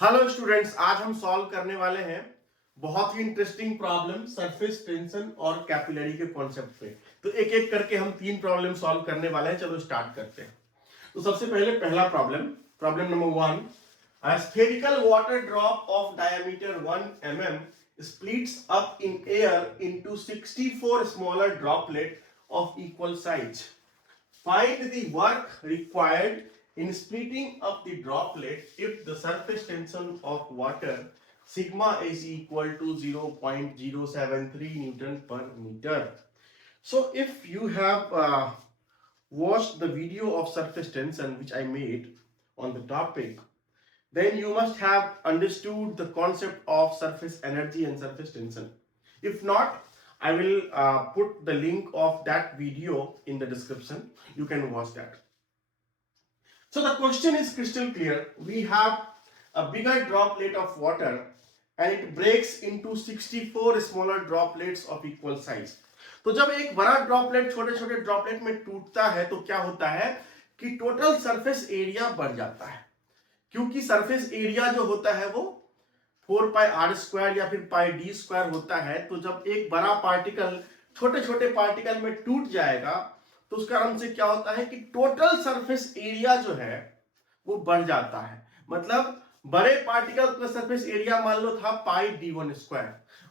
Hello students, आज हम solve करने वाले हैं बहुत ही इंटरेस्टिंग प्रॉब्लम सरफेस टेंशन और कैपिलरी के कॉन्सेप्ट पे। तो एक एक करके हम तीन प्रॉब्लम सॉल्व करने वाले हैं। चलो स्टार्ट करते हैं। तो सबसे पहले पहला problem, problem number 1। A spherical water drop of diameter 1 mm splits up in air into 64 smaller droplets of equal size. Find the work required in splitting up the droplet if the surface tension of water sigma is equal to 0.073 Newton per meter. So if you have watched the video of surface tension which I made on the topic, then you must have understood the concept of surface energy and surface tension. If not, I will put the link of that video in the description. You can watch that. So the question is crystal clear. We have a bigger droplet of water and it breaks into 64 smaller droplets of equal size. तो जब एक बड़ा droplet छोटे छोटे droplet में टूटता है तो क्या होता है कि टोटल सरफेस एरिया बढ़ जाता है। क्योंकि सरफेस एरिया जो होता है वो 4πr² या फिर πd² होता है। तो जब एक बड़ा पार्टिकल छोटे छोटे पार्टिकल में टूट जाएगा तो उस कारण से क्या होता है कि टोटल सरफेस एरिया जो है वो बढ़ जाता है। मतलब बड़े पार्टिकल का सरफेस एरिया मान लो था πd1²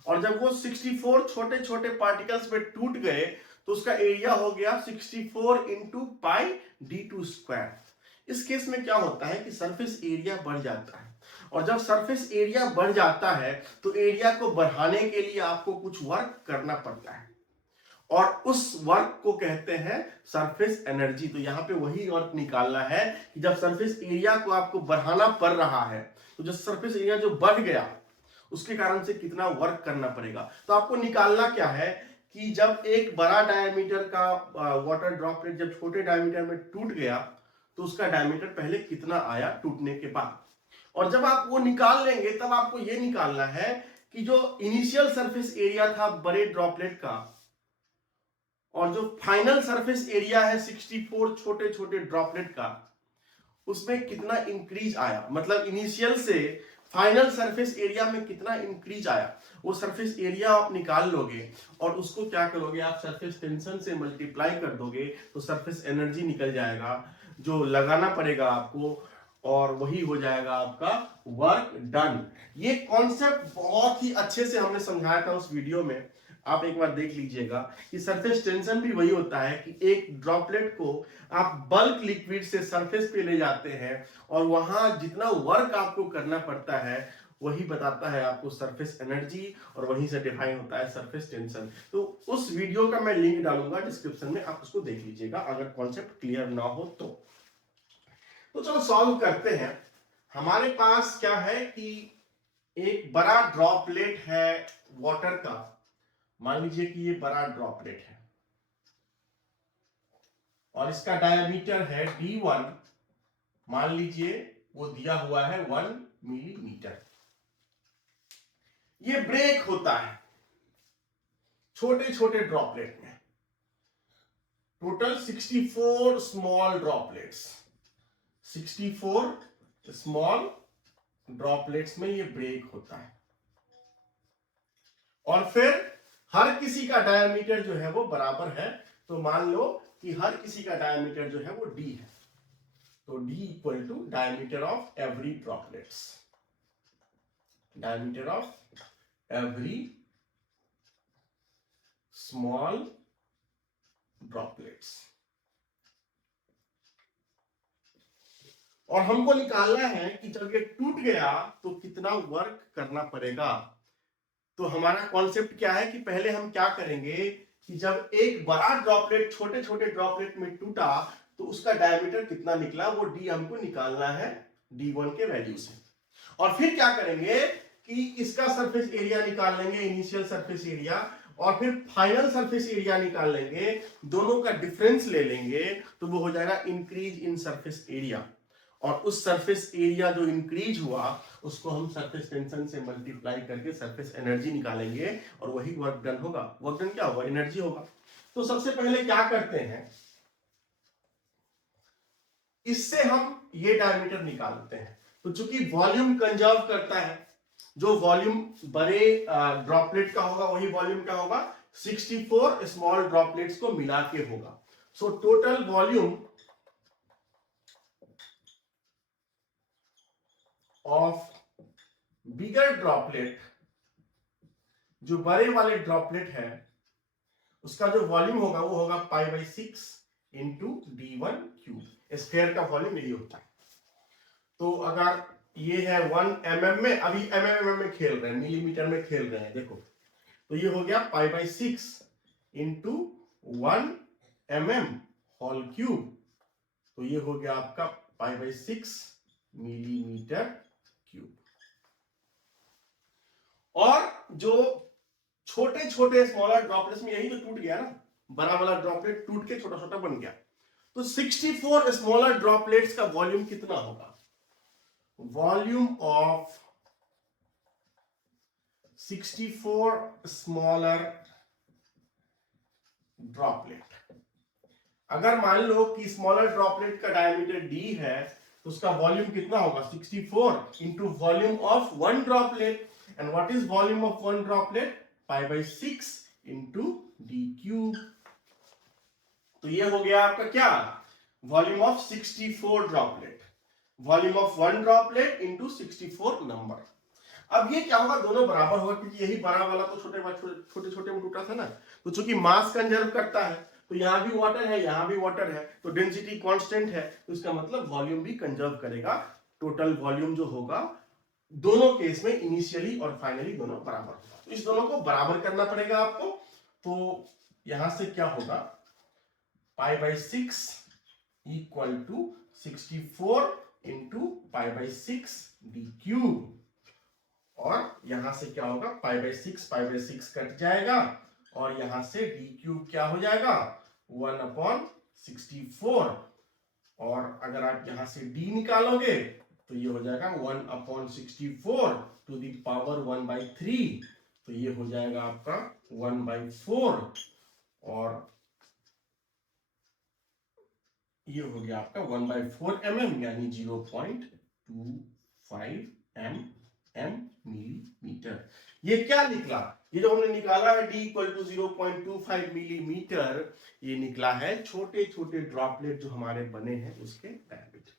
और जब वो 64 छोटे छोटे पार्टिकल्स में टूट गए तो उसका एरिया हो गया 64 इंटू πd2²। इस केस में क्या होता है कि सरफेस एरिया बढ़ जाता है और जब सरफेस एरिया बढ़ जाता है तो एरिया को बढ़ाने के लिए आपको कुछ वर्क करना पड़ता है और उस वर्क को कहते हैं सरफेस एनर्जी। तो यहां पे वही वर्क निकालना है कि जब सरफेस एरिया को आपको बढ़ाना पड़ रहा है तो जो सरफेस एरिया जो बढ़ गया उसके कारण से कितना वर्क करना पड़ेगा। तो आपको निकालना क्या है कि जब एक बड़ा डायमीटर का वाटर ड्रॉपलेट जब छोटे डायमीटर में टूट गया तो उसका डायमीटर पहले कितना आया टूटने के बाद, और जब आप वो निकाल लेंगे तब आपको ये निकालना है कि जो इनिशियल सरफेस एरिया था बड़े ड्रॉपलेट का और जो फाइनल सरफेस एरिया है 64 छोटे छोटे ड्रॉपलेट का उसमें कितना इंक्रीज आया। मतलब इनिशियल से फाइनल सरफेस एरिया में कितना इंक्रीज आया वो सरफेस एरिया आप निकाल लोगे और उसको क्या करोगे आप सरफेस टेंशन से मल्टीप्लाई कर दोगे तो सरफेस एनर्जी निकल जाएगा जो लगाना पड़ेगा आपको और वही हो जाएगा आपका वर्क डन। ये कॉन्सेप्ट बहुत ही अच्छे से हमने समझाया था उस वीडियो में, आप एक बार देख लीजिएगा कि सरफेस टेंशन भी वही होता है कि एक ड्रॉपलेट को आप बल्क लिक्विड से सरफेस पे ले जाते हैं और वहां जितना वर्क आपको करना पड़ता है वही बताता है आपको सरफेस एनर्जी और वहीं से डिफाइन होता है सरफेस टेंशन। तो उस वीडियो का मैं लिंक डालूंगा डिस्क्रिप्शन में, आप उसको देख लीजिएगा अगर कॉन्सेप्ट क्लियर ना हो तो चलो सॉल्व करते हैं। हमारे पास क्या है कि एक बड़ा ड्रॉपलेट है वाटर का, मान लीजिए कि ये बड़ा ड्रॉपलेट है और इसका डायमीटर है d1, मान लीजिए वो दिया हुआ है 1 मिलीमीटर। ये ब्रेक होता है छोटे छोटे ड्रॉपलेट में, total 64 small droplets, 64 small droplets में ये ब्रेक होता है और फिर हर किसी का डायमीटर जो है वो बराबर है। तो मान लो कि हर किसी का डायमीटर जो है वो d है, तो d equal to diameter of every droplets, diameter of every small droplets. और हमको निकालना है कि जब ये टूट गया तो कितना वर्क करना पड़ेगा। तो हमारा कॉन्सेप्ट क्या है कि पहले हम क्या करेंगे कि जब एक बड़ा ड्रॉपलेट छोटे छोटे ड्रॉपलेट में टूटा तो उसका डायमीटर कितना निकला वो d हमको निकालना है d1 के वैल्यू से। और फिर क्या करेंगे कि इसका सरफेस एरिया निकाल लेंगे, इनिशियल सरफेस एरिया, और फिर फाइनल सरफेस एरिया निकाल लेंगे, दोनों का डिफरेंस ले लेंगे तो वो हो जाएगा इंक्रीज इन सरफेस एरिया। और उस सरफेस एरिया जो इंक्रीज हुआ उसको हम सरफेस टेंशन से मल्टीप्लाई करके सरफेस एनर्जी निकालेंगे और वही वर्क डन होगा। वर्क डन क्या होगा? एनर्जी होगा। तो सबसे पहले क्या करते हैं, इससे हम ये डायमीटर निकालते हैं। तो चूंकि वॉल्यूम कंजर्व करता है, जो वॉल्यूम बड़े ड्रॉपलेट का होगा वही वॉल्यूम क्या होगा, 64 स्मॉल ड्रॉपलेट्स को मिला के होगा। So total volume of bigger droplet, जो बड़े वाले ड्रॉपलेट है उसका जो वॉल्यूम होगा वो होगा π/6 इंटू d1 क्यूब। स्फीयर का वॉल्यूम यही होता है। तो अगर ये है 1 mm में, अभी mm में खेल रहे हैं, मिलीमीटर में खेल रहे हैं, देखो तो ये हो गया π/6 इंटू 1 mm होल क्यूब, तो ये हो गया आपका π/6 मिलीमीटर क्यूब। और जो छोटे छोटे स्मॉलर ड्रॉपलेट्स में यही तो टूट गया ना, बड़ा वाला ड्रॉपलेट टूट के छोटा छोटा बन गया। तो 64 स्मॉलर ड्रॉपलेट्स का वॉल्यूम कितना होगा, वॉल्यूम ऑफ 64 स्मॉलर ड्रॉपलेट। अगर मान लो कि स्मॉलर ड्रॉपलेट का डायमीटर d है तो उसका वॉल्यूम कितना होगा, 64 into volume of one droplet. And what is volume of one droplet, π/6 into d cube. तो ये हो गया आपका क्या, volume of 64 droplet, volume of one droplet into 64 number. अब ये क्या होगा, दोनों बराबर होगा, क्योंकि यही बड़ा वाला तो छोटे छोटे में टूटा था ना। तो चूंकि मास कंजर्व करता है तो यहां भी वाटर है, यहां भी वाटर है, तो डेंसिटी कांस्टेंट है, तो इसका मतलब वॉल्यूम भी कंजर्व करेगा। टोटल वॉल्यूम जो होगा दोनों केस में इनिशियली और फाइनली दोनों बराबर होगा। तो इस दोनों को बराबर करना पड़ेगा आपको। तो यहां से क्या होगा, π/6 equal to 64 into π/6 d cube. और यहां से क्या होगा, π/6 कट जाएगा और यहां से d क्यूब क्या हो जाएगा, 1/64। और अगर आप यहां से d निकालोगे तो ये हो जाएगा 1/64 टू द पावर 1/3, तो ये हो जाएगा आपका 1/4। और ये हो गया आपका 1/4 mm यानी 0.25 mm मिलीमीटर। ये क्या निकला, ये जो हमने निकाला है d इक्वल टू 0.25 मिलीमीटर, ये निकला है छोटे छोटे ड्रॉपलेट जो हमारे बने हैं उसके डायमीटर।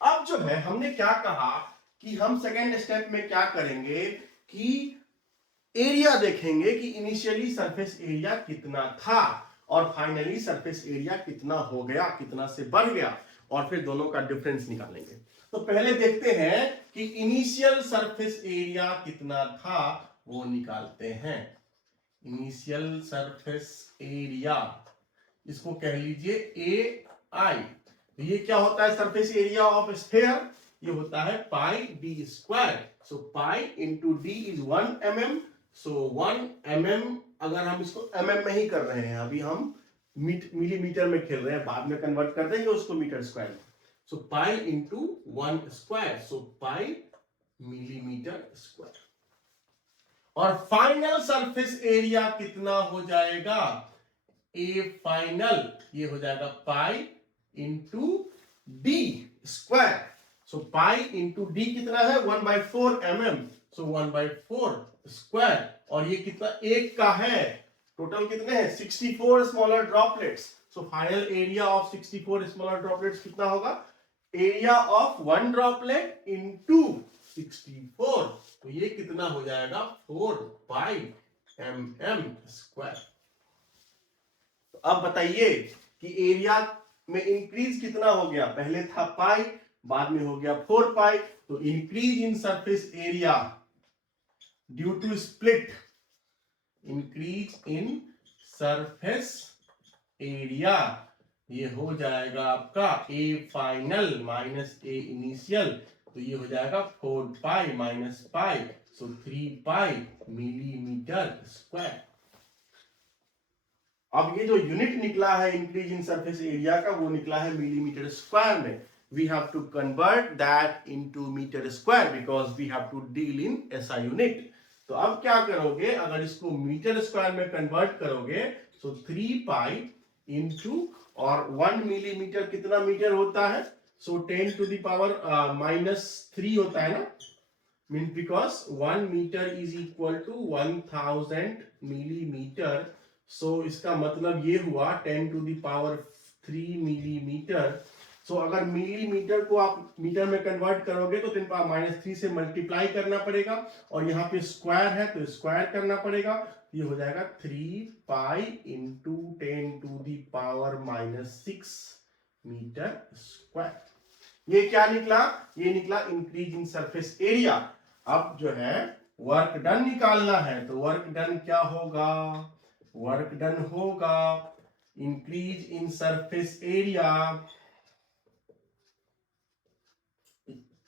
अब जो है हमने क्या कहा कि हम सेकेंड स्टेप में क्या करेंगे कि एरिया देखेंगे कि इनिशियली सरफेस एरिया कितना था और फाइनली सरफेस एरिया कितना हो गया, कितना से बढ़ गया, और फिर दोनों का डिफरेंस निकालेंगे। तो पहले देखते हैं कि इनिशियल सरफेस एरिया कितना था, वो निकालते हैं। इनिशियल सरफेस एरिया, इसको कह लीजिए AI। तो ये क्या होता है, सरफेस एरिया ऑफ स्फीयर, ये होता है πd²। So pi into D is 1 mm, so 1 mm। अगर हम इसको mm में ही कर रहे हैं, अभी हम मिलीमीटर में खेल रहे हैं, बाद में कन्वर्ट कर देंगे उसको मीटर स्क्वायर में। सो पाई इंटू 1², सो पाई मिलीमीटर स्क्वायर। और फाइनल सरफेस एरिया कितना हो जाएगा, ए फाइनल, ये हो जाएगा पाई इंटू डी स्क्वायर। सो पाई इंटू डी कितना है, 1/4 mm, सो 1/4 स्क्वायर। और ये कितना, एक का है, टोटल कितने हैं 64 smaller droplets. So final area of 64 smaller droplets कितना होगा, area of one droplet into 64, तो ये कितना हो जाएगा 4 mm स्क्वायर। तो अब बताइए कि एरिया में इंक्रीज कितना हो गया, पहले था पाई, बाद में हो गया 4 पाई। तो increase in surface area due to split, increase in surface area, ये हो जाएगा आपका A final minus A initial, तो ये हो जाएगा 4 pi minus pi, so 3 pi millimetre square. अब ये जो यूनिट निकला है इंक्रीज इन सरफेस एरिया का, वो निकला है मिलीमीटर स्क्वायर में। We have to convert that into metre square because we have to deal in SI unit. तो अब क्या करोगे, अगर इसको मीटर स्क्वायर में कन्वर्ट करोगे, सो 3 पाई इंटू, और 1 मिलीमीटर कितना मीटर होता है, सो 10 टू द पावर -3 होता है ना, mean because 1 metre is equal to 1000 millimetre. So इसका मतलब ये हुआ 10 to the power 3 millimetre. So अगर मिलीमीटर को आप मीटर में कन्वर्ट करोगे तो 10 पावर -3 से मल्टीप्लाई करना पड़ेगा, और यहाँ पे स्क्वायर है तो स्क्वायर करना पड़ेगा। ये हो जाएगा 3 pi into 10 to the power -6 metre square. ये क्या निकला? ये निकला इंक्रीज इन सरफेस एरिया। अब जो है वर्क डन निकालना है, तो वर्क डन क्या होगा? वर्क डन होगा increase in surface area,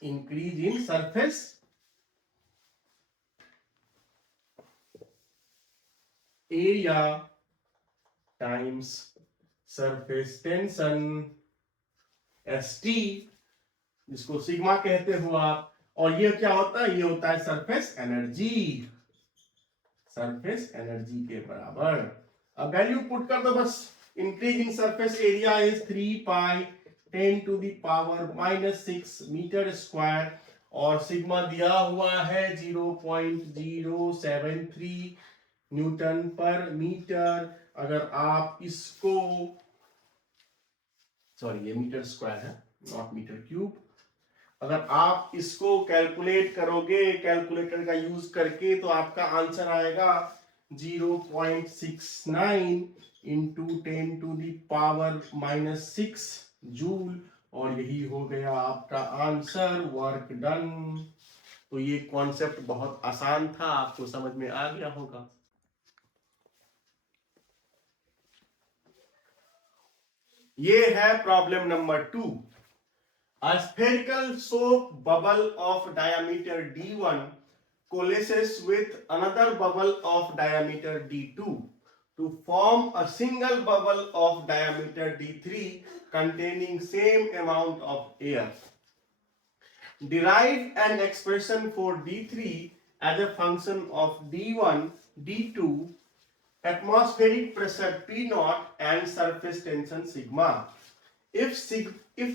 increase in surface area times surface tension ST, जिसको सिग्मा कहते हो आप। और ये क्या होता है? ये होता है सरफेस एनर्जी, सरफेस एनर्जी के बराबर। अब वैल्यू पुट कर दो बस। Increase in surface area is 3 pi 10 to the power -6 metre square, और सिग्मा दिया हुआ है 0.073 न्यूटन पर मीटर। अगर आप इसको, सॉरी ये मीटर स्क्वायर है नॉट मीटर क्यूब, अगर आप इसको कैलकुलेट करोगे कैलकुलेटर का यूज करके तो आपका आंसर आएगा 0.69 into 10 to the power -6 joule, और यही हो गया आपका आंसर, वर्क डन। तो ये कॉन्सेप्ट बहुत आसान था, आपको समझ में आ गया होगा। ये है problem number 2। A spherical soap bubble of diameter D1 coalesces with another bubble of diameter D2 to form a single bubble of diameter D3 containing same amount of air. Derive an expression for D3 as a function of D1, D2, atmospheric pressure P0 and surface tension sigma. If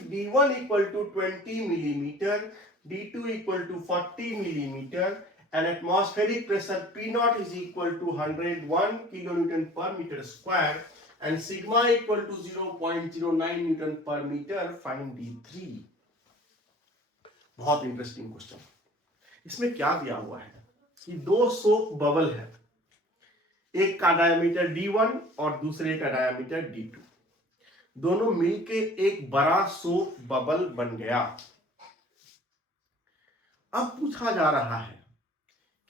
D1 equal to 20 millimeter, D2 equal to 40 millimeter, and atmospheric pressure P0 is equal to 101 kilonewton per meter square, and sigma equal to 0.09 Newton per meter, find D3। बहुत interesting question. इसमें क्या दिया हुआ है कि दो soap bubble है, एक का डायमीटर D1 और दूसरे का डायमीटर D2, दोनों मिलके एक बड़ा सोप बबल बन गया। अब पूछा जा रहा है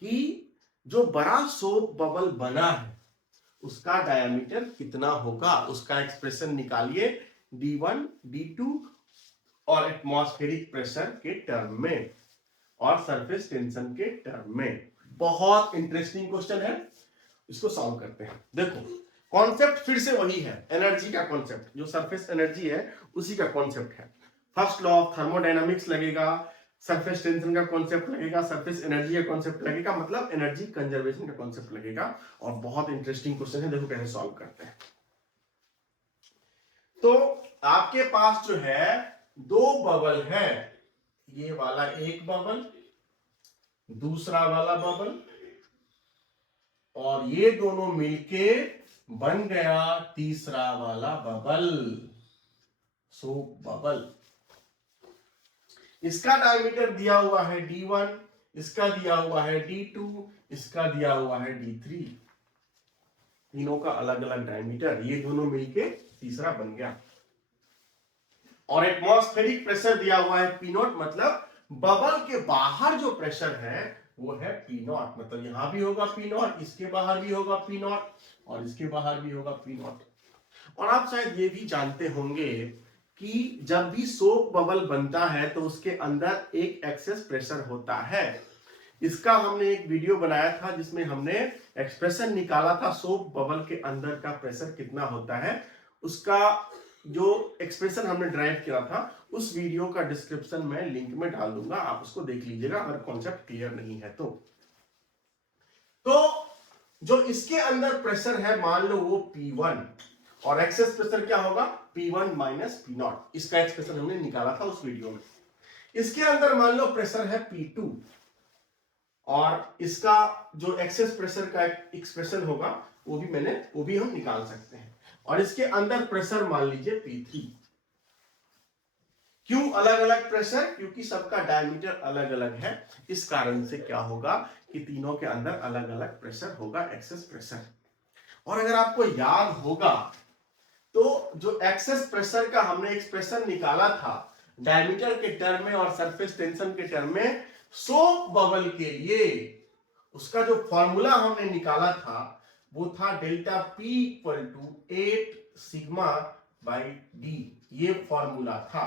कि जो बड़ा सोप बबल बना है उसका डायमीटर कितना होगा, उसका एक्सप्रेशन निकालिए D1, D2 और एटमॉस्फेरिक प्रेशर के टर्म में और सरफेस टेंशन के टर्म में। बहुत इंटरेस्टिंग क्वेश्चन है, इसको सॉल्व करते हैं। देखो कॉन्सेप्ट फिर से वही है, एनर्जी का कॉन्सेप्ट, जो सरफेस एनर्जी है उसी का कॉन्सेप्ट है। फर्स्ट लॉ ऑफ थर्मोडायनामिक्स लगेगा, सरफेस टेंशन का कॉन्सेप्ट लगेगा, सरफेस एनर्जी का कॉन्सेप्ट लगेगा, मतलब एनर्जी कंजर्वेशन का कॉन्सेप्ट लगेगा। और बहुत इंटरेस्टिंग क्वेश्चन है, देखो कैसे सॉल्व करते हैं। तो आपके पास जो है दो बबल है, ये वाला एक बबल, दूसरा वाला बबल, और ये दोनों मिलके बन गया तीसरा वाला बबल, सोप बबल। इसका डायमीटर दिया हुआ है D1, इसका दिया हुआ है D2, इसका दिया हुआ है D3, तीनों का अलग अलग डायमीटर, ये दोनों मिलके तीसरा बन गया। और एटमॉस्फेरिक प्रेशर दिया हुआ है P0, मतलब बबल के बाहर जो प्रेशर है वो है P0, मतलब यहां भी होगा P0, इसके बाहर भी होगा P0 और इसके बाहर भी होगा P0। और आप शायद ये भी जानते होंगे कि जब भी सोप बबल बनता है तो उसके अंदर एक एक्सेस प्रेशर होता है। इसका हमने एक वीडियो बनाया था जिसमें हमने एक्सप्रेशन निकाला था सोप बबल के अंदर का प्रेशर कितना होता है, उसका जो एक्सप्रेशन हमने ड्राइव किया था उस वीडियो का डिस्क्रिप्शन में लिंक में डाल दूंगा, आप उसको देख लीजिएगा अगर कॉन्सेप्ट क्लियर नहीं है तो जो इसके अंदर प्रेशर है मान लो वो P1, और एक्सेस प्रेशर क्या होगा, P1 माइनस P0। इसका एक्सप्रेशन हमने निकाला था उस वीडियो में। इसके अंदर मान लो प्रेशर है P2 और इसका जो एक्सेस प्रेशर का एक्सप्रेशन होगा वो भी हम निकाल सकते हैं। और इसके अंदर प्रेशर मान लीजिए P3। क्यों अलग अलग प्रेशर, क्योंकि सबका डायमीटर अलग अलग है, इस कारण से क्या होगा कि तीनों के अंदर अलग अलग प्रेशर होगा, एक्सेस प्रेशर। और अगर आपको याद होगा तो जो एक्सेस प्रेशर का हमने एक्सप्रेशन निकाला था डायमीटर के टर्म में और सरफेस टेंशन के टर्म में, सोप बबल के लिए उसका जो फॉर्मूला हमने निकाला था वो था delta P equal to 8 sigma by D. ये फॉर्मूला था।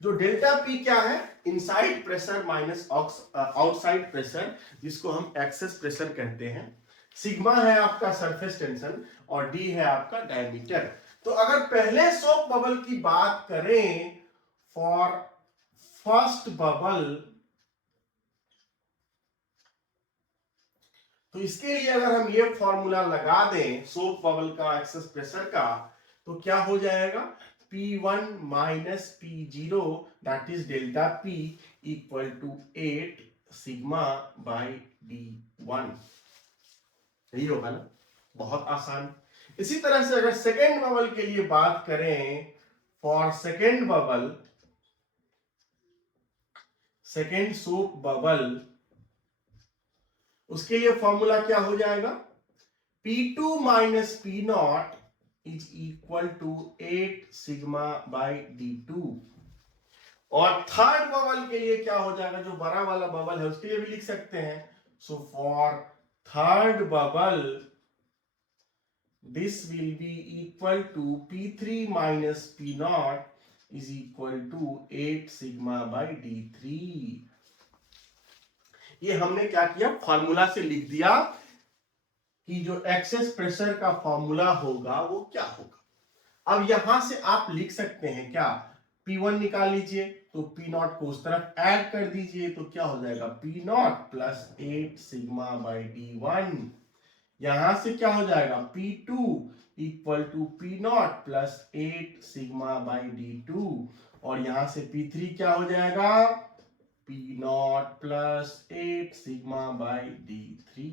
जो डेल्टा P क्या है, inside pressure minus outside pressure, जिसको हम एक्सेस प्रेशर कहते हैं। सिग्मा है आपका सरफेस टेंशन और डी है आपका डायमीटर। तो अगर पहले सोप बबल की बात करें, फॉर फर्स्ट बबल, तो इसके लिए अगर हम ये फॉर्मूला लगा दें सोप बबल का एक्सेस प्रेशर का, तो क्या हो जाएगा, P1 minus P0 that is delta P equal to 8 sigma by D1। यही होगा ना, बहुत आसान। इसी तरह से अगर सेकेंड बबल के लिए बात करें, for second bubble, second soap bubble, उसके लिए फॉर्मूला क्या हो जाएगा, P2 minus P0 is equal to 8 sigma by D2। और थर्ड बबल के लिए क्या हो जाएगा, जो बड़ा वाला बबल है उसके लिए भी लिख सकते हैं। So for third bubble this will be equal to P3 minus P0 is equal to 8 sigma by D3। ये हमने क्या किया, फॉर्मूला से लिख दिया कि जो एक्सेस प्रेशर का फॉर्मूला होगा वो क्या होगा। अब यहां से आप लिख सकते हैं क्या, P1 निकाल लीजिए तो P0 को उस तरफ ऐड कर दीजिए, तो क्या हो जाएगा, P0 plus 8 sigma by D1। यहां से क्या हो जाएगा, P2 equal to P0 plus 8 sigma by D2। और यहां से P3 क्या हो जाएगा, P0 plus 8 sigma by D3।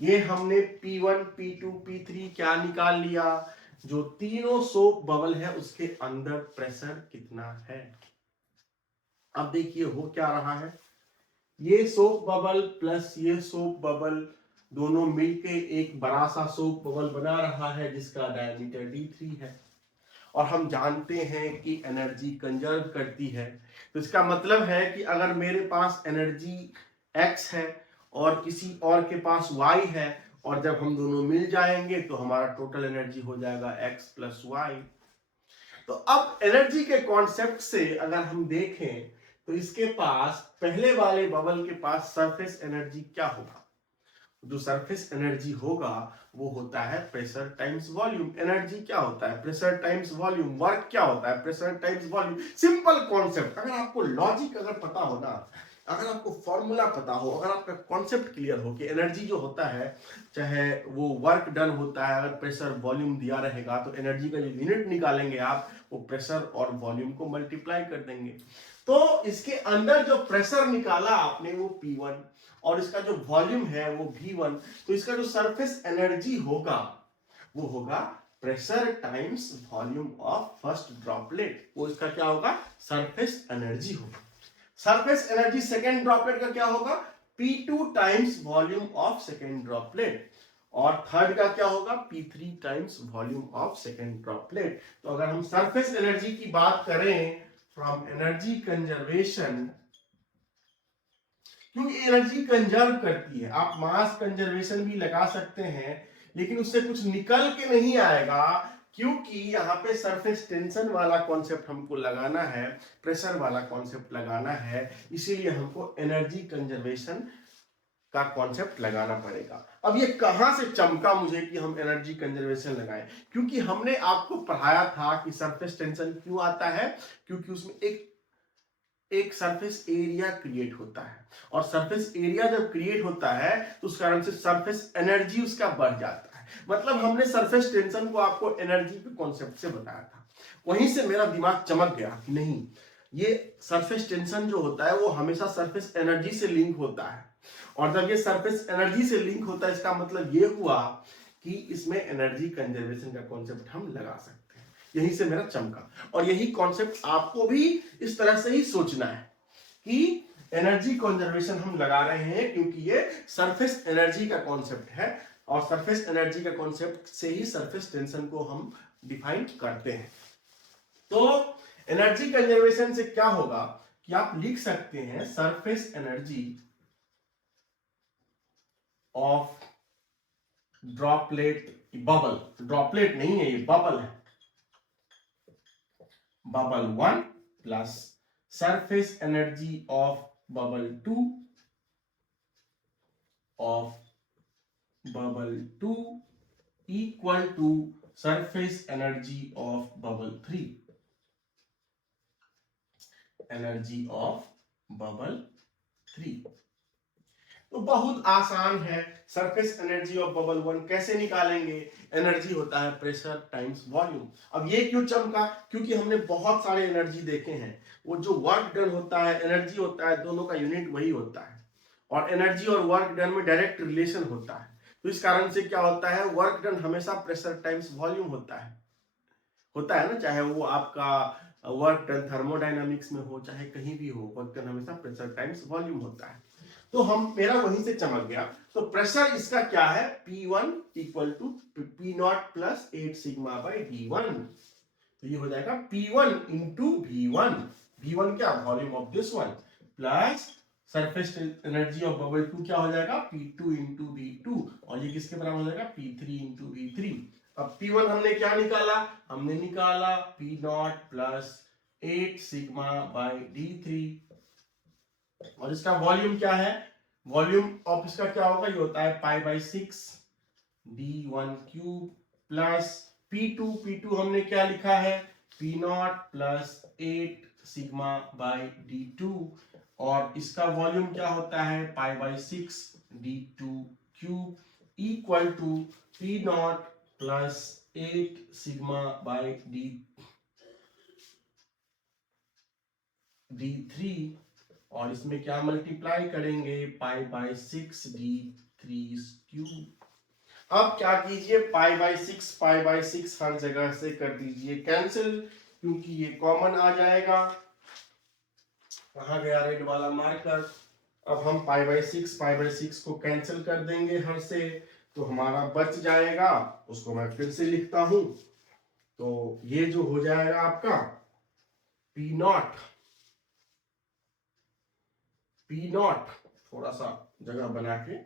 ये हमने P1 P2 P3 क्या निकाल लिया, जो तीनों सोप बबल है उसके अंदर प्रेशर कितना है। अब देखिए हो क्या रहा है, ये सोप बबल प्लस ये सोप बबल दोनों मिलके एक बड़ा सा सोप बबल बना रहा है जिसका डायमीटर D3 है। और हम जानते हैं कि एनर्जी कंजर्व करती है, तो इसका मतलब है कि अगर मेरे पास एनर्जी X है और किसी और के पास Y है, और जब हम दोनों मिल जाएंगे तो हमारा टोटल एनर्जी हो जाएगा X प्लस Y। तो अब एनर्जी के कॉन्सेप्ट से अगर हम देखें तो इसके पास, पहले वाले बबल के पास सरफेस एनर्जी क्या होगा, जो सरफेस एनर्जी होगा वो होता है प्रेशर टाइम्स वॉल्यूम। एनर्जी क्या होता है, प्रेशर टाइम्स वॉल्यूम। वर्क क्या होता है, pressure times volume. Simple concept. अगर आपको लॉजिक अगर पता हो ना, अगर आपको फॉर्मूला पता हो, अगर आपका कॉन्सेप्ट क्लियर हो कि एनर्जी जो होता है, चाहे वो वर्क डन होता है, अगर प्रेशर वॉल्यूम दिया रहेगा तो एनर्जी का जो यूनिट निकालेंगे आप, वो प्रेशर और वॉल्यूम को मल्टीप्लाई कर देंगे। तो इसके अंदर जो प्रेशर निकाला आपने वो P1 और इसका जो वॉल्यूम है वो V1, तो इसका जो सरफेस एनर्जी होगा वो होगा pressure times volume of first droplet. वो इसका क्या होगा, सरफेस एनर्जी होगा। सरफेस एनर्जी सेकेंड ड्रॉपलेट का क्या होगा, P2 times volume of second droplet. और थर्ड का क्या होगा, P3 times volume of second droplet. तो अगर हम सरफेस एनर्जी की बात करें फ्रॉम एनर्जी कंजर्वेशन, क्योंकि एनर्जी कंजर्व करती है, आप मास कंजर्वेशन भी लगा सकते हैं लेकिन उससे कुछ निकल के नहीं आएगा, क्योंकि यहाँ पे सरफेस टेंशन वाला कॉन्सेप्ट हमको लगाना है, प्रेशर वाला कॉन्सेप्ट लगाना है, इसीलिए हमको एनर्जी कंजर्वेशन का कॉन्सेप्ट लगाना पड़ेगा। अब ये कहां से चमका मुझे कि हम एनर्जी कंजर्वेशन लगाएं, क्योंकि हमने आपको पढ़ाया था कि सरफेस टेंशन क्यों आता है, क्योंकि उसमें एक सरफेस एरिया क्रिएट होता है, और सरफेस एरिया जब क्रिएट होता है तो उस कारण से सरफेस एनर्जी उसका बढ़ जाता है। मतलब हमने सरफेस टेंशन को आपको एनर्जी के कॉन्सेप्ट से बताया था, वहीं से मेरा दिमाग चमक गया कि नहीं, ये सरफेस टेंशन जो होता है वो हमेशा सरफेस एनर्जी से लिंक होता है, और जब ये सरफेस एनर्जी से लिंक होता है इसका मतलब ये हुआ कि इसमें एनर्जी कंजर्वेशन का कॉन्सेप्ट हम लगा सकते हैं। यहीं से मेरा चमका, और यही कॉन्सेप्ट आपको भी इस तरह से ही सोचना है कि एनर्जी कंजर्वेशन हम लगा रहे हैं क्योंकि ये सरफेस एनर्जी का कॉन्सेप्ट है, और सरफेस एनर्जी का कॉन्सेप्ट से ही सरफेस टेंशन को हम डिफाइन करते हैं। तो एनर्जी कंजर्वेशन से क्या होगा कि आप लिख सकते हैं surface energy of droplet, bubble, droplet नहीं है ये बबल है, bubble 1 plus surface energy of bubble 2 of bubble 2 equal to surface energy of bubble 3, energy of bubble 3। तो बहुत आसान है, सरफेस एनर्जी ऑफ बबल 1 कैसे निकालेंगे? एनर्जी होता है प्रेशर टाइम्स वॉल्यूम। अब ये क्यों चमका? क्योंकि हमने बहुत सारे एनर्जी देखे हैं, वो जो वर्क डन होता है, एनर्जी होता है, दोनों का यूनिट वही होता है, और एनर्जी और वर्क डन में डायरेक्ट रिलेशन होता है। तो इस कारण से क्या होता है, वर्क डन हमेशा प्रेशर टाइम्स वॉल्यूम होता है ना, चाहे वो आपका वर्क डन थर्मोडायनामिक्स में हो, चाहे कहीं भी हो, वर्क डन हमेशा प्रेशर टाइम्स वॉल्यूम होता है। तो हम, मेरा वहीं से चमक गया। तो प्रेशर इसका क्या है, P1 equal to P0 plus 8 sigma by D1। तो ये हो जाएगा P1 इंटू V1, V1 क्या, volume of this one, plus surface energy of bubble 2 क्या हो जाएगा, P2 इंटू V2, और ये किसके बराबर हो जाएगा, P3 इंटू V3। अब P1 हमने क्या निकाला, हमने निकाला P0 plus 8 sigma by D3, और इसका वॉल्यूम क्या है, वॉल्यूम ऑफ इसका क्या होगा, ये होता है pi by 6 D1 cube plus P2 हमने क्या लिखा है, P0 plus 8 sigma by D2, और इसका वॉल्यूम क्या होता है, pi by 6 D2 cube equal to P0 plus 8 sigma by D3, और इसमें क्या मल्टीप्लाई करेंगे, पाई बाई 6 D3 क्यूब। अब क्या कीजिए, पाई बाई 6 हर जगह से कर दीजिए कैंसिल, क्योंकि ये कॉमन आ जाएगा। कहाँ गया रेड वाला मार्कर? अब हम पाई बाई 6 को कैंसिल कर देंगे हर से, तो हमारा बच जाएगा, उसको मैं फिर से लिखता हूं। तो ये जो हो जाएगा आपका P0 थोड़ा सा जगह बना के,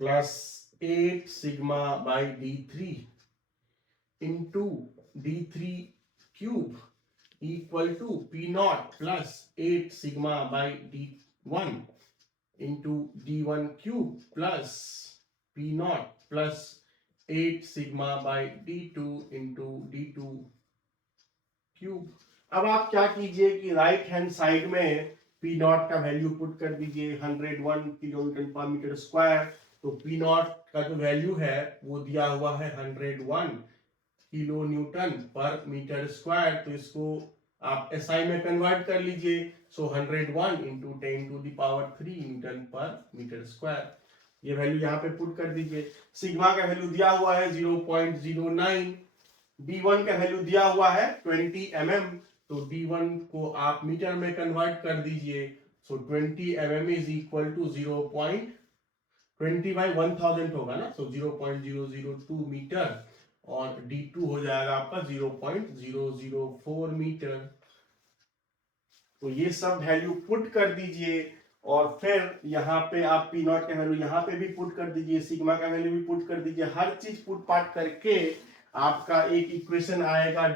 plus 8 sigma by D3 into D3 cube equal to P0 plus 8 sigma by D1 into D1 cube plus P0 plus 8 sigma by D2 into D2 cube. अब आप क्या कीजिए कि राइट हैंड साइड में P0 का वैल्यू पुट कर दीजिए, 101 kilometre पर मीटर स्क्वायर। तो P0 का जो वैल्यू है वो दिया हुआ है 101 kilo newton per metre square. तो इसको आप SI में कन्वर्ट कर लीजिए। So 101 into 10 to the power 3 newton per metre square, ये वैल्यू यहाँ पे पुट कर दीजिए। सिग्मा का वैल्यू दिया हुआ है 0.09, D1 का वैल्यू दिया हुआ है 20 mm, तो D1 को आप मीटर में कन्वर्ट कर दीजिए। So 20 mm is equal to 0.20 by 1000 होगा ना, सो 0.002 मीटर, और D2 हो जाएगा आपका 0.004 मीटर। तो ये सब वैल्यू पुट कर दीजिए, और फिर यहाँ पे आप P0 का वैल्यू यहाँ पे भी पुट कर दीजिए, सिग्मा का वैल्यू भी पुट कर दीजिए। हर चीज पुट पाट करके आपका एक इक्वेशन आएगा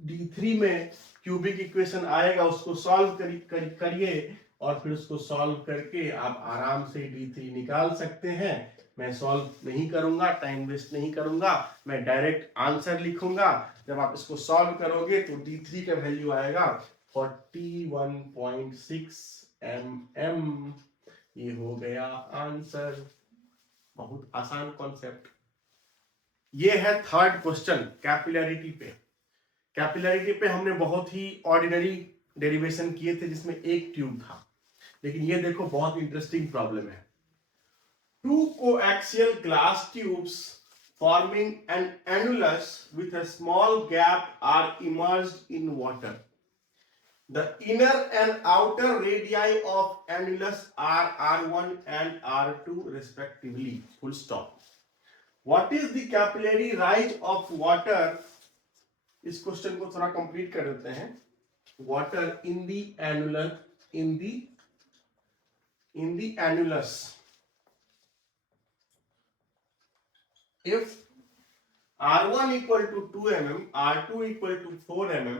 D3 में, क्यूबिक इक्वेशन आएगा, उसको सॉल्व करिए, और फिर उसको सॉल्व करके आप आराम से D3 निकाल सकते हैं। मैं सॉल्व नहीं करूंगा, टाइम वेस्ट नहीं करूंगा, मैं डायरेक्ट आंसर लिखूंगा। जब आप इसको सॉल्व करोगे तो D3 का वैल्यू आएगा 41.6 mm। ये हो गया आंसर। बहुत आसान कॉन्सेप्ट। ये है थर्ड क्वेश्चन कैपिलैरिटी पे। कैपिलैरिटी पे हमने बहुत ही ऑर्डिनरी डेरिवेशन किए थे जिसमें एक ट्यूब था, लेकिन ये देखो बहुत इंटरेस्टिंग प्रॉब्लम है। Two coaxial glass tubes forming an annulus with a small gap are immersed in water. The inner and outer radii of annulus are R1 and R2 respectively. Full stop. What is the capillary rise of water? इस question को थोड़ा complete कर देते हैं। Water in the annulus, in the annulus. If R1 equal to 2 mm, R2 equal to 4 mm,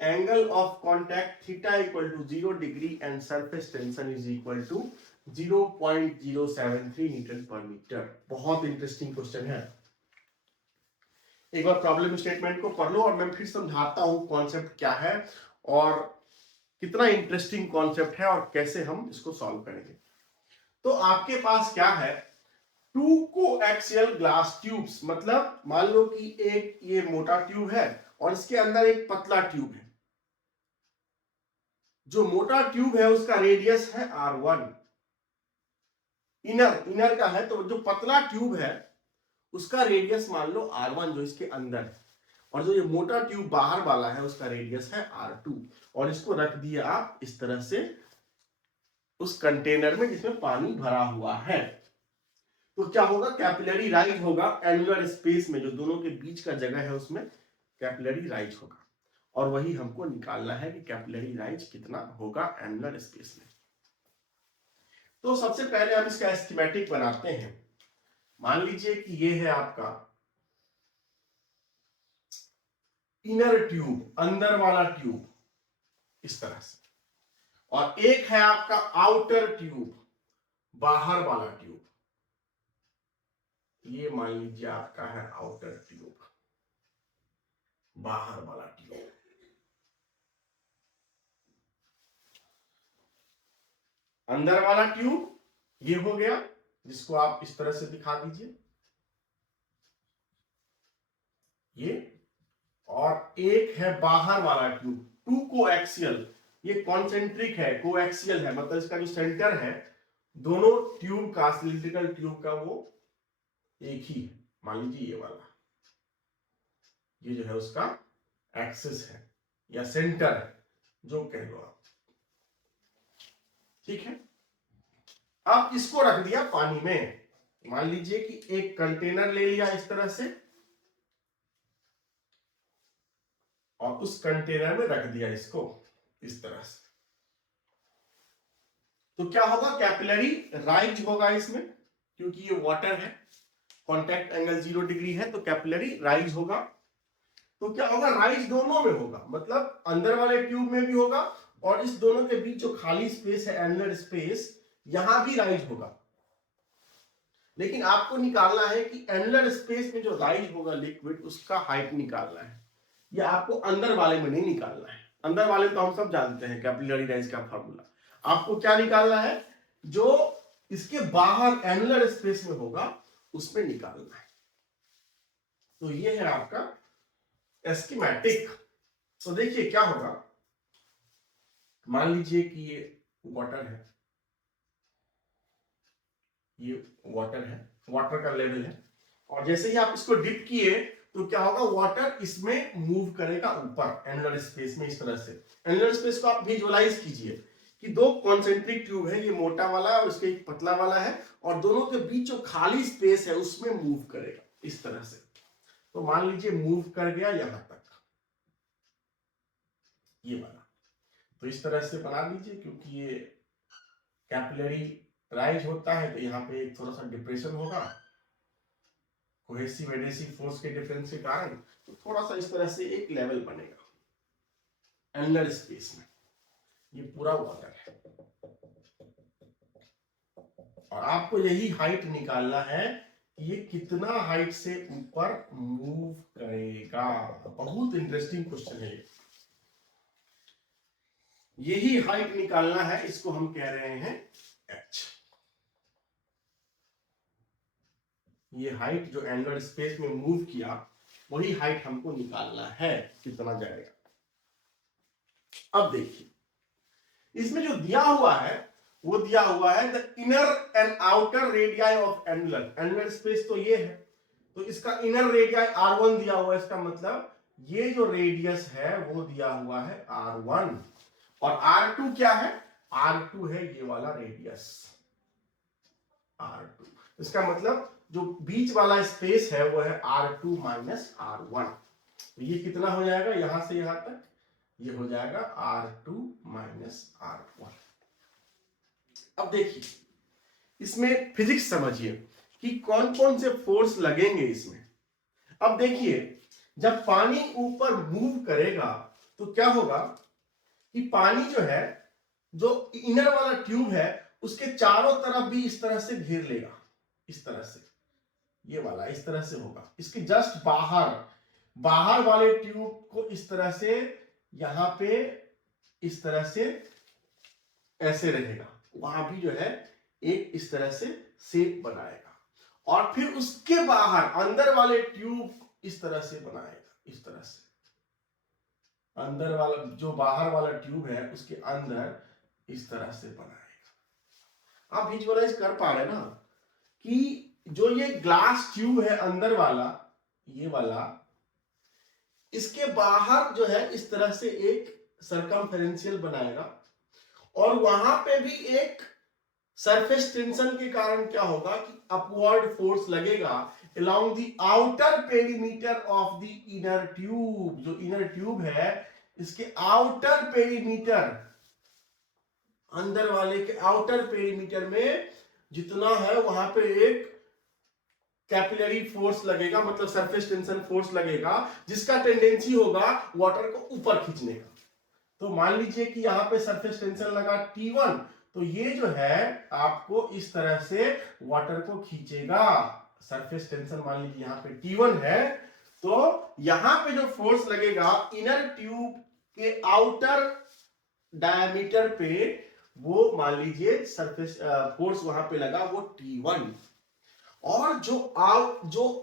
angle of contact theta equal to 0 degree and surface tension is equal to 0.073 Newton per metre. बहुत interesting question है। एक बार problem statement को पढ़ लो और मैं फिर समझाता हूं कॉन्सेप्ट क्या है और कितना इंटरेस्टिंग कॉन्सेप्ट है और कैसे हम इसको सॉल्व करेंगे। तो आपके पास क्या है, टू कोएक्सियल ग्लास ट्यूब्स, मतलब मान लो कि एक ये मोटा ट्यूब है और इसके अंदर एक पतला ट्यूब है। जो मोटा ट्यूब है उसका रेडियस है R1, इनर का है, तो जो पतला ट्यूब है उसका रेडियस मान लो R1 जो इसके अंदर है, और जो ये मोटा ट्यूब बाहर वाला है उसका रेडियस है R2, और इसको रख दिया आप इस तरह से उस कंटेनर में जिसमें पानी भरा हुआ है। तो क्या होगा, कैपिलरी राइज होगा एनुलर स्पेस में, जो दोनों के बीच का जगह है उसमें कैपिलरी राइज होगा, और वही हमको निकालना है कि कैपिलरी राइज कितना होगा एनुलर स्पेस में। तो सबसे पहले हम इसका एस्कीमेटिक बनाते हैं। मान लीजिए कि ये है आपका इनर ट्यूब, अंदर वाला ट्यूब इस तरह से, और एक है आपका आउटर ट्यूब, बाहर वाला ट्यूब। ये मान लीजिए आपका है आउटर ट्यूब, बाहर वाला ट्यूब। अंदर वाला ट्यूब ये हो गया, जिसको आप इस तरह से दिखा दीजिए ये, और एक है बाहर वाला ट्यूब, टू कोएक्सियल। ये कॉन्सेंट्रिक है, कोएक्सियल है, मतलब इसका जो सेंटर है दोनों ट्यूब का, सिलिंड्रिकल ट्यूब का, वो एक ही है। मान लीजिए ये वाला, ये जो है उसका एक्सिस है या सेंटर है, जो कह लो आप, ठीक है। अब इसको रख दिया पानी में। मान लीजिए कि एक कंटेनर ले लिया इस तरह से, और उस कंटेनर में रख दिया इसको इस तरह से। तो क्या होगा, कैपिलरी राइज होगा इसमें, क्योंकि ये वाटर है, कांटेक्ट एंगल 0 डिग्री है, तो कैपिलरी राइज होगा। तो क्या होगा, राइज दोनों में होगा, मतलब अंदर वाले ट्यूब में भी होगा और इस दोनों के बीच जो खाली स्पेस है एनुलर स्पेस, यहां भी राइज होगा। लेकिन आपको निकालना है कि एनुलर स्पेस में जो राइज होगा लिक्विड, उसका हाइट निकालना है। ये आपको अंदर वाले में नहीं निकालना है। अंदर वाले में तो हम सब जानते हैं कैपिलरी राइज का फॉर्मूला। आपको क्या निकालना है, जो इसके बाहर एनुलर स्पेस में होगा उसमें निकालना है। तो ये है आपका एस्कीमेटिक। तो देखिए क्या होगा, मान लीजिए कि ये वाटर है, ये वाटर है, वाटर का लेवल है, और जैसे ही आप इसको डिप किए तो क्या होगा, वाटर इसमें मूव करेगा ऊपर एनुलर स्पेस में इस तरह से। एनुलर स्पेस को आप विजुअलाइज कीजिए कि दो कॉन्सेंट्रिक ट्यूब है, ये मोटा वाला और उसके एक पतला वाला है, और दोनों के बीच जो खाली स्पेस है उसमें मूव करेगा इस तरह से। तो मान लीजिए मूव कर गया यहां तक, ये वाला। तो इस तरह से बना लीजिए, क्योंकि ये कैपिलरी राइज होता है तो यहाँ पे एक थोड़ा सा डिप्रेशन होगा कोहेसिव एडेसिव फोर्स के डिफरेंस के कारण, तो थोड़ा सा इस तरह से एक लेवल बनेगा एनुलर स्पेस में। ये पूरा वाटर है, और आपको यही हाइट निकालना है कि ये कितना हाइट से ऊपर मूव करेगा। बहुत इंटरेस्टिंग क्वेश्चन है ये। यही हाइट निकालना है, इसको हम कह रहे हैं h। ये हाइट जो एनुलर स्पेस में मूव किया वही हाइट हमको निकालना है, कितना जाएगा। अब देखिए इसमें जो दिया हुआ है वो दिया हुआ है the inner and outer radii of annular, annular space तो ये है, तो इसका इनर रेडियाई r1 दिया हुआ है, इसका मतलब ये जो रेडियस है वो दिया हुआ है r1 और r2 क्या है, r2 है ये वाला रेडियस r2, इसका मतलब जो बीच वाला स्पेस है वो है r2 माइनस r1, तो ये कितना हो जाएगा यहां से यहां तक, ये हो जाएगा r2 माइनस r1। अब देखिए इसमें फिजिक्स समझिए कि कौन कौन से फोर्स लगेंगे इसमें। अब देखिए जब पानी ऊपर मूव करेगा तो क्या होगा कि पानी जो है, जो इनर वाला ट्यूब है उसके चारों तरफ भी इस तरह से घेर लेगा, इस तरह से, ये वाला इस तरह से होगा, इसके जस्ट बाहर वाले ट्यूब को इस तरह से यहां पे इस तरह से ऐसे रहेगा, वहां भी जो है एक इस तरह से शेप बनाएगा और फिर उसके बाहर अंदर वाले ट्यूब इस तरह से बनाएगा, इस तरह से अंदर वाला जो बाहर वाला ट्यूब है उसके अंदर इस तरह से बनाएगा। आप विजुअलाइज कर पा रहे ना कि जो ये ग्लास ट्यूब है अंदर वाला, ये वाला, इसके बाहर जो है इस तरह से एक सर्कमफेरेंशियल बनाएगा और वहां पे भी एक सरफेस टेंशन के कारण क्या होगा कि अपवर्ड फोर्स लगेगा along the outer perimeter of the inner tube, जो इनर ट्यूब है इसके आउटर पेरीमीटर, अंदर वाले के आउटर पेरीमीटर में जितना है वहां पे एक कैपिलरी फोर्स लगेगा, मतलब सरफेस टेंशन फोर्स लगेगा जिसका टेंडेंसी होगा वाटर को ऊपर खींचने का। तो मान लीजिए कि यहां पे सरफेस टेंशन लगा T1, तो ये जो है आपको इस तरह से वाटर को खींचेगा, सरफेस टेंशन मान लीजिए यहाँ पे T1 है, तो यहां पे जो फोर्स लगेगा इनर ट्यूब के आउटर डायमीटर पे, वो मान लीजिए सरफेस फोर्स वहां पे लगा वो T1, और जो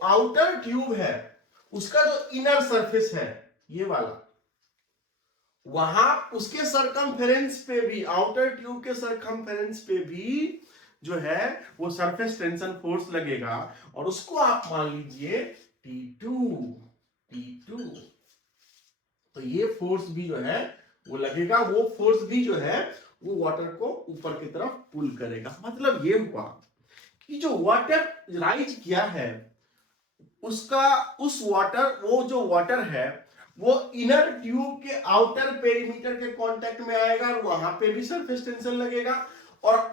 आउटर ट्यूब है उसका जो इनर सरफेस है ये वाला, वहां उसके सरकमफेरेंस पे भी, आउटर ट्यूब के सरकमफेरेंस पे भी जो है वो सरफेस टेंशन फोर्स लगेगा और उसको आप मान लीजिए T2। तो ये फोर्स भी जो है वो लगेगा, वो फोर्स भी जो है वो वाटर को ऊपर की तरफ पुल करेगा। मतलब ये हुआ कि जो वाटर राइज किया है उसका वो जो वाटर है वो इनर ट्यूब के आउटर पेरीमीटर के कांटेक्ट में आएगा और वहां पे भी सरफेस टेंशन लगेगा, और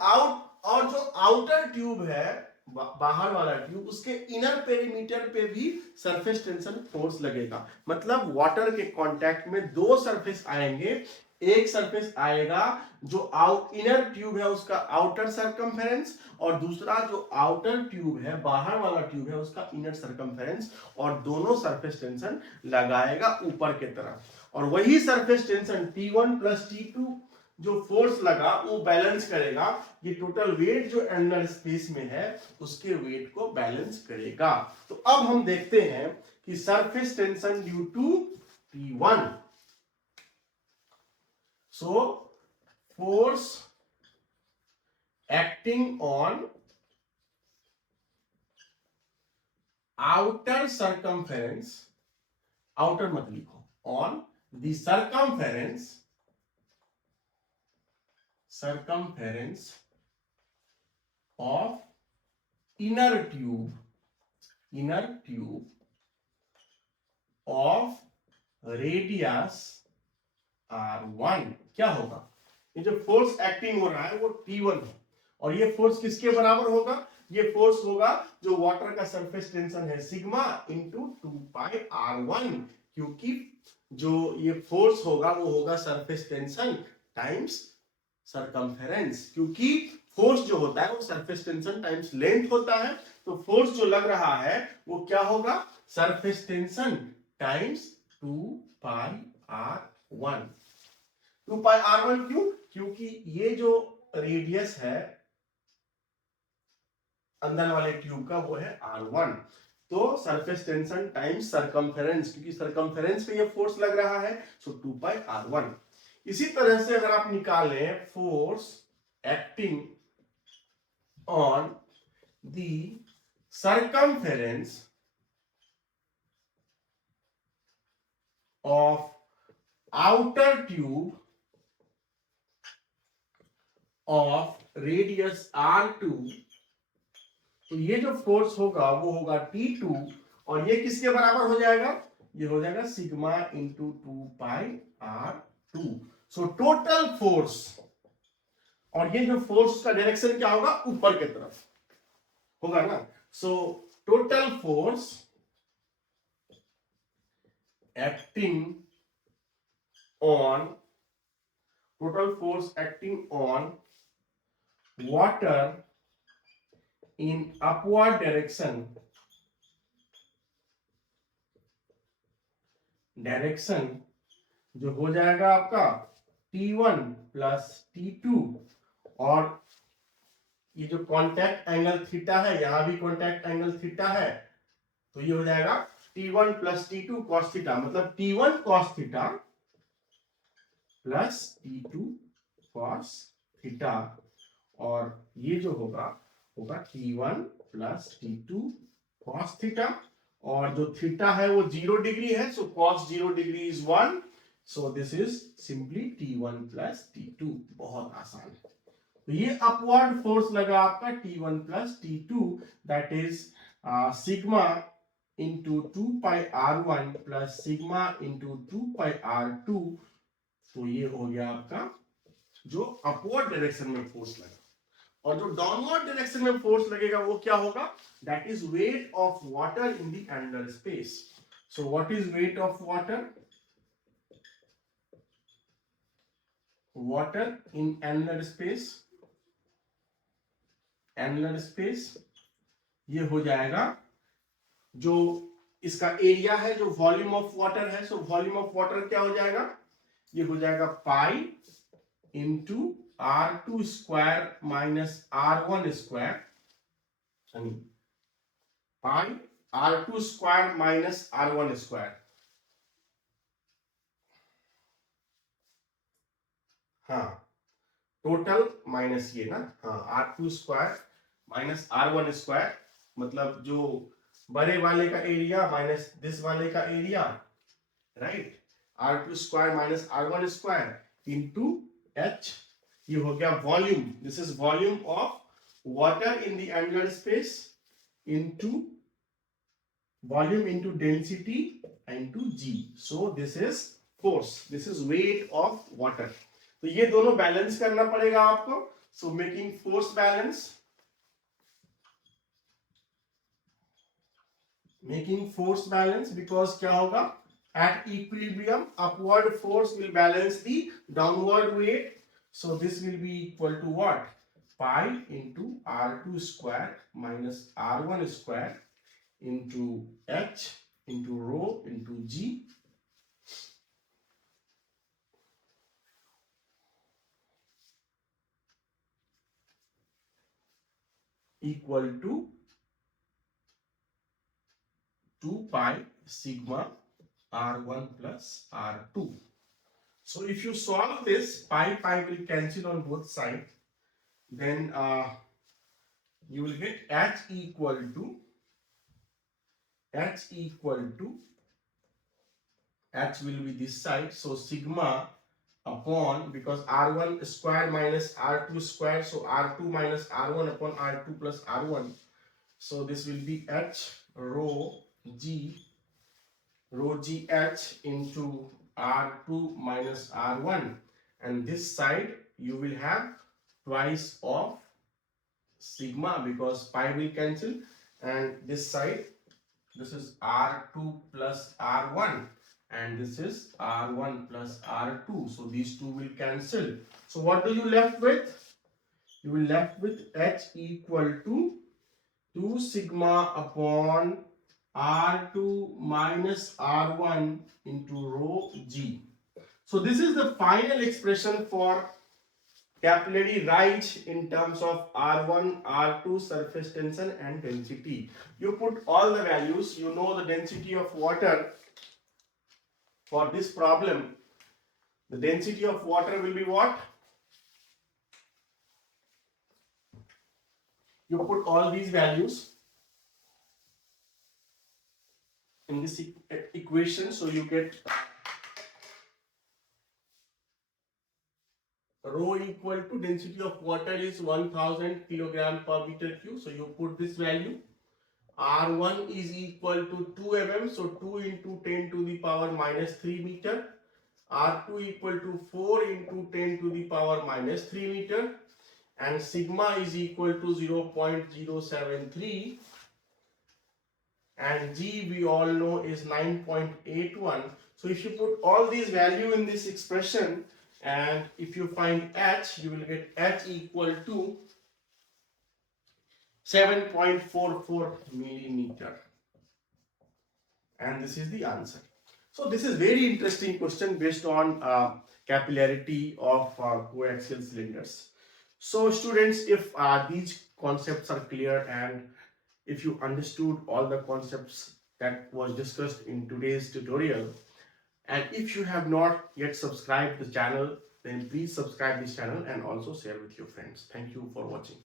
जो आउटर ट्यूब है बाहर वाला ट्यूब उसके इनर पेरीमीटर पे भी सरफेस टेंशन फोर्स लगेगा। मतलब वाटर के कांटेक्ट में दो सरफेस आएंगे, एक सरफेस आएगा जो इनर ट्यूब है उसका आउटर सरकमफेरेंस और दूसरा जो आउटर ट्यूब है बाहर वाला ट्यूब है उसका इनर सरकमफेरेंस, और दोनों सरफेस टेंशन लगाएगा ऊपर के तरफ, और वही surface tension T1 plus T2 जो फोर्स लगा वो बैलेंस करेगा, ये टोटल वेट जो एनुलर स्पेस में है उसके वेट को बैलेंस करेगा। तो अब हम देखते हैं कि surface tension due to T1, so force acting on outer circumference, outer मत लिखो, on the circumference of inner tube of radius R1, क्या होगा, ये जो फोर्स एक्टिंग हो रहा है वो T1 है और ये फोर्स किसके बराबर होगा, ये फोर्स होगा जो वाटर का सरफेस टेंशन है सिग्मा इंटू 2 r1, क्योंकि जो ये फोर्स होगा वो होगा सरफेस टेंशन टाइम्स सरकमफेरेंस, क्योंकि फोर्स जो होता है वो सरफेस टेंशन टाइम्स लेंथ होता है, तो फोर्स जो लग रहा है वो क्या होगा, surface tension times 2πr1। 2πr1 क्यों, क्योंकि ये जो रेडियस है अंदर वाले ट्यूब का वो है R1। तो सरफेस टेंशन टाइम्स सरकमफेरेंस, क्योंकि सरकमफेरेंस पे ये फोर्स लग रहा है, सो 2πr1। इसी तरह से अगर आप निकालें force acting on the circumference of outer tube of radius r2, तो ये जो फोर्स होगा वो होगा T2, और ये किसके बराबर हो जाएगा, ये हो जाएगा sigma into 2πr2। So total force, और ये जो फोर्स का डायरेक्शन क्या होगा, ऊपर की तरफ होगा ना। So total force acting on total force acting on water in upward direction जो हो जाएगा आपका T1 प्लस T2, और ये जो कांटेक्ट एंगल थीटा है, यहां भी कांटेक्ट एंगल थीटा है, तो ये हो जाएगा T1 plus T2 cos theta, मतलब T1 cos theta plus T2 cos theta, और ये जो होगा T1 plus T2 cos theta, और जो थीटा है वो 0 डिग्री है, सो cos 0 degree is 1, so this is simply T1 plus T2। बहुत आसान। तो ये अपवर्ड फोर्स लगा आपका T1 plus T2, that is sigma into 2πr1 plus sigma into 2πr2। तो ये हो गया आपका जो अपवर्ड डायरेक्शन में फोर्स लगा, और जो डाउनवर्ड डायरेक्शन में फोर्स लगेगा वो क्या होगा, that is weight of water in the annular space. So what is weight of water, water in annular space, annular space ये हो जाएगा जो इसका एरिया है, जो वॉल्यूम ऑफ वाटर है, सो वॉल्यूम ऑफ वाटर क्या हो जाएगा, ये हो जाएगा pi into R2 square minus R1 square, pi R2 square minus R1 square. हाँ, टोटल माइनस ये ना, हाँ R2 square minus R1 square, मतलब जो बड़े वाले का एरिया माइनस दिस वाले का area, right, R2 square minus R1 square into H, ये हो गया volume, this is volume of water in the annular space into volume into density into G, so this is force, this is weight of water. तो ये दोनों balance करना पड़ेगा आपको, so making force balance, making force balance, because क्या होगा, at equilibrium upward force will balance the downward weight, so this will be equal to what, pi into R2 square minus R1 square into H into rho into G equal to 2 pi sigma R1 plus R2. So if you solve this, pi will cancel on both sides, then you will get H equal to H will be this side, so sigma upon, because R1 square minus R2 square, so R2 minus R1 upon R2 plus R1, so this will be H rho GH into R2 minus R1, and this side you will have twice of sigma because pi will cancel, and this side, this is R2 plus R1 and this is R1 plus R2, so these two will cancel. So what do you left with, you will left with H equal to 2 sigma upon R2 minus R1 into rho G. So this is the final expression for Capillary rise in terms of R1, R2, surface tension and density. You put all the values, you know the density of water for this problem. The density of water will be what? You put all these values in this equation, so you get rho equal to density of water is 1000 kilogram per meter cube. So you put this value. R1 is equal to 2 mm, so 2 into 10 to the power minus 3 meter. R2 equal to 4 into 10 to the power minus 3 meter. And sigma is equal to 0.073. And G we all know is 9.81. So if you put all these value in this expression, and if you find H, you will get H equal to 7.44 millimeter. And this is the answer. So this is very interesting question based on capillarity of coaxial cylinders. So students, if these concepts are clear and if you understood all the concepts that was discussed in today's tutorial, and if you have not yet subscribed the channel, then please subscribe this channel and also share with your friends. Thank you for watching.